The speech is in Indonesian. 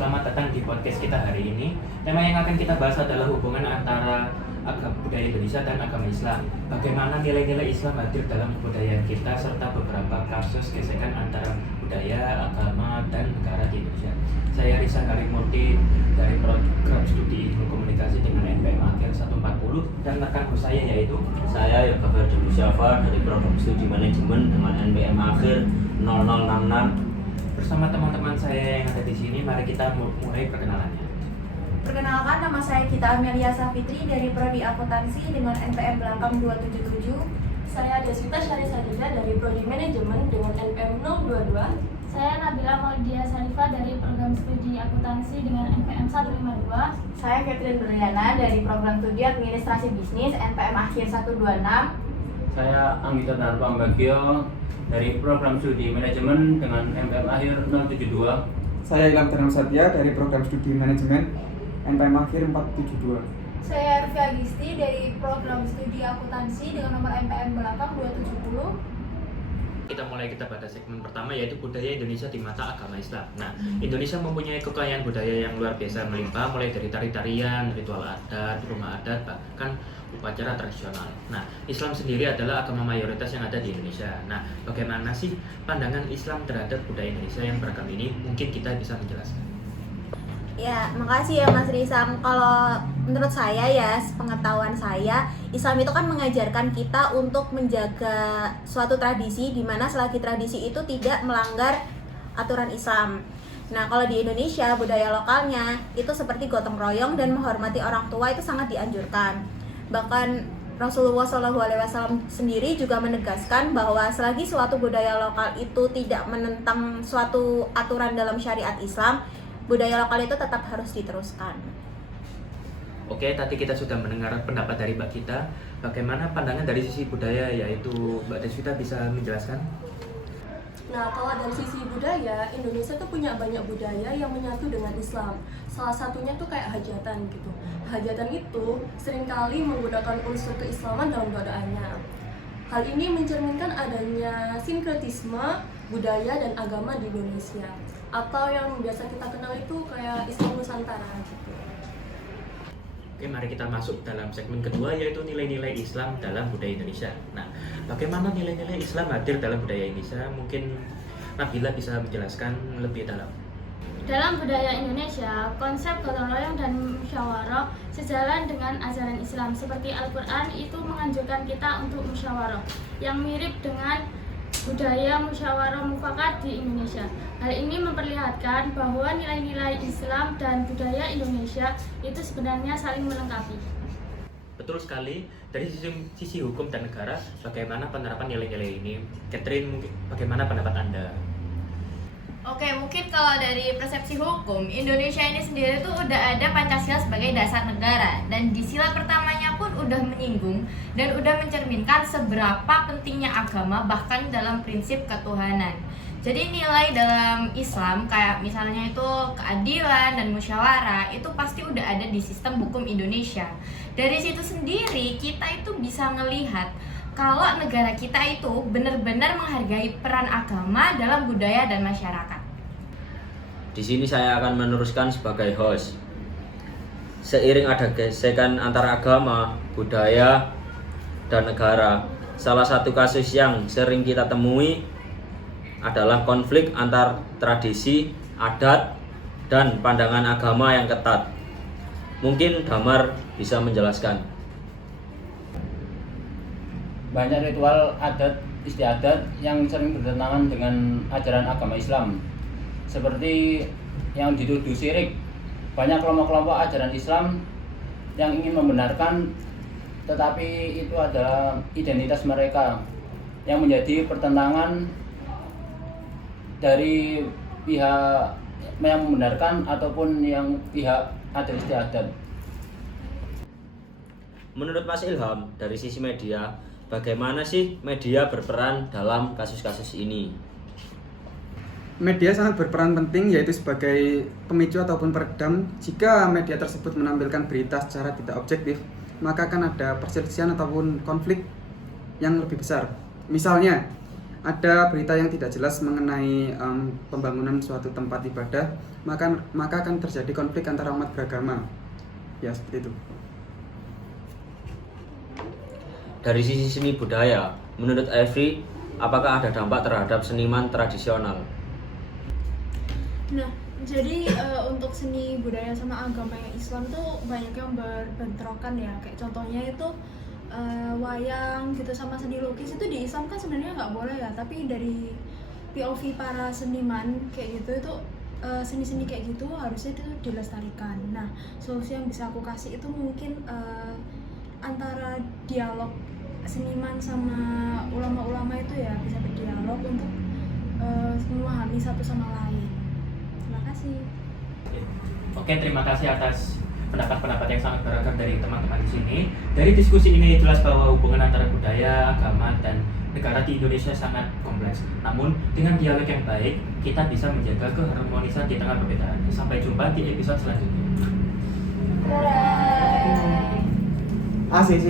selamat datang di podcast kita hari ini. Tema yang akan kita bahas adalah hubungan antara budaya Indonesia dan agama Islam. Bagaimana nilai-nilai Islam hadir dalam kebudayaan kita serta beberapa kasus gesekan antara budaya, agama, dan negara di Indonesia. Saya Risa Karimurti dari program studi ilmu komunikasi dengan NPM Akhir 140 dan rekan host saya yaitu saya Yoga Ferdinand Syafa dari program studi manajemen dengan NPM Akhir 0066. bersama teman-teman saya yang ada di sini. Mari kita mulai perkenalannya. Perkenalkan, nama saya Gita Amelia Safitri dari Prodi Akuntansi dengan NPM belakang 277. Saya Deswita Syarisadida dari Prodi Manajemen dengan NPM 022. Saya Nabila Maulidia Sarifah dari program studi akuntansi dengan NPM 152. Saya Catherine Berliana dari program studi administrasi bisnis NPM Akhir 126. Saya Anggita Narpam Bagio dari program studi manajemen dengan NPM Akhir 072. Saya Ilham Dharma Satya dari program studi manajemen NPM Akhir 472. Saya Arfi Agisti dari program studi akuntansi dengan nomor NPM belakang 270. Kita mulai pada segmen pertama yaitu budaya Indonesia di mata agama Islam. Nah, Indonesia mempunyai kekayaan budaya yang luar biasa melimpah, mulai dari tari-tarian, ritual adat, rumah adat, bahkan upacara tradisional. Nah, Islam sendiri adalah agama mayoritas yang ada di Indonesia. Nah, bagaimana sih pandangan Islam terhadap budaya Indonesia yang beragam ini? Mungkin kita bisa menjelaskan. Ya, makasih ya Mas Risam. Kalau menurut saya ya, pengetahuan saya, Islam itu kan mengajarkan kita untuk menjaga suatu tradisi di mana selagi tradisi itu tidak melanggar aturan Islam. Nah, kalau di Indonesia, budaya lokalnya itu seperti gotong royong dan menghormati orang tua itu sangat dianjurkan. Bahkan Rasulullah SAW sendiri juga menegaskan bahwa selagi suatu budaya lokal itu tidak menentang suatu aturan dalam syariat Islam, budaya lokal itu tetap harus diteruskan. Oke, tadi kita sudah mendengar pendapat dari Mbak Gita. Bagaimana pandangan dari sisi budaya, yaitu Mbak Deswita bisa menjelaskan? Nah, kalau dari sisi budaya, Indonesia tuh punya banyak budaya yang menyatu dengan Islam. Salah satunya tuh kayak hajatan gitu. Hajatan itu seringkali menggunakan unsur keislaman dalam doaannya. Hal ini mencerminkan adanya sinkretisme budaya dan agama di Indonesia, atau yang biasa kita kenal itu kayak Islam Nusantara gitu. Oke, mari kita masuk dalam segmen kedua yaitu nilai-nilai Islam dalam budaya Indonesia. Nah, bagaimana nilai-nilai Islam hadir dalam budaya Indonesia? Mungkin Nabila bisa menjelaskan lebih dalam. Dalam budaya Indonesia, konsep gotong royong dan musyawarah sejalan dengan ajaran Islam. Seperti Al-Quran itu menganjurkan kita untuk musyawarah, yang mirip dengan budaya musyawarah mufakat di Indonesia. Hal ini memperlihatkan bahwa nilai-nilai Islam dan budaya Indonesia itu sebenarnya saling melengkapi. Betul sekali. Dari sisi hukum dan negara, bagaimana penerapan nilai-nilai ini? Catherine, mungkin bagaimana pendapat Anda? Oke, mungkin kalau dari persepsi hukum, Indonesia ini sendiri tuh udah ada Pancasila sebagai dasar negara, dan di sila pertamanya pun udah menyinggung dan udah mencerminkan seberapa pentingnya agama bahkan dalam prinsip ketuhanan. Jadi nilai dalam Islam kayak misalnya itu keadilan dan musyawarah itu pasti udah ada di sistem hukum Indonesia. Dari situ sendiri kita itu bisa ngelihat kalau negara kita itu benar-benar menghargai peran agama dalam budaya dan masyarakat. Di sini saya akan meneruskan sebagai host. Seiring ada gesekan antara agama, budaya, dan negara, salah satu kasus yang sering kita temui adalah konflik antar tradisi, adat, dan pandangan agama yang ketat. Mungkin Damar bisa menjelaskan. Banyak ritual adat istiadat yang sering bertentangan dengan ajaran agama Islam, seperti yang dituduh syirik. Banyak kelompok-kelompok ajaran Islam yang ingin membenarkan, tetapi itu adalah identitas mereka yang menjadi pertentangan dari pihak yang membenarkan ataupun yang pihak adat istiadat. Menurut Mas Ilham, dari sisi media, bagaimana sih media berperan dalam kasus-kasus ini? Media sangat berperan penting, yaitu sebagai pemicu ataupun peredam. Jika media tersebut menampilkan berita secara tidak objektif, maka akan ada perselisihan ataupun konflik yang lebih besar. Misalnya, ada berita yang tidak jelas mengenai pembangunan suatu tempat ibadah, maka akan terjadi konflik antara umat beragama. Ya, seperti itu. Dari sisi seni budaya, menurut Avery, apakah ada dampak terhadap seniman tradisional? Nah, jadi untuk seni budaya sama agama yang Islam tuh banyak yang berbentrokan ya. Kayak contohnya itu wayang gitu sama seni lukis itu di Islam kan sebenarnya nggak boleh ya. Tapi dari POV para seniman kayak gitu itu seni-seni kayak gitu harusnya itu dilestarikan. Nah, solusi yang bisa aku kasih itu mungkin antara dialog seniman sama ulama-ulama itu ya bisa berdialog untuk memahami satu sama lain. Terima kasih. Oke, terima kasih atas pendapat-pendapat yang sangat beragam dari teman-teman di sini. Dari diskusi ini jelas bahwa hubungan antara budaya, agama, dan negara di Indonesia sangat kompleks. Namun, dengan dialog yang baik, kita bisa menjaga keharmonisan di tengah perbedaan. Sampai jumpa di episode selanjutnya. ACC.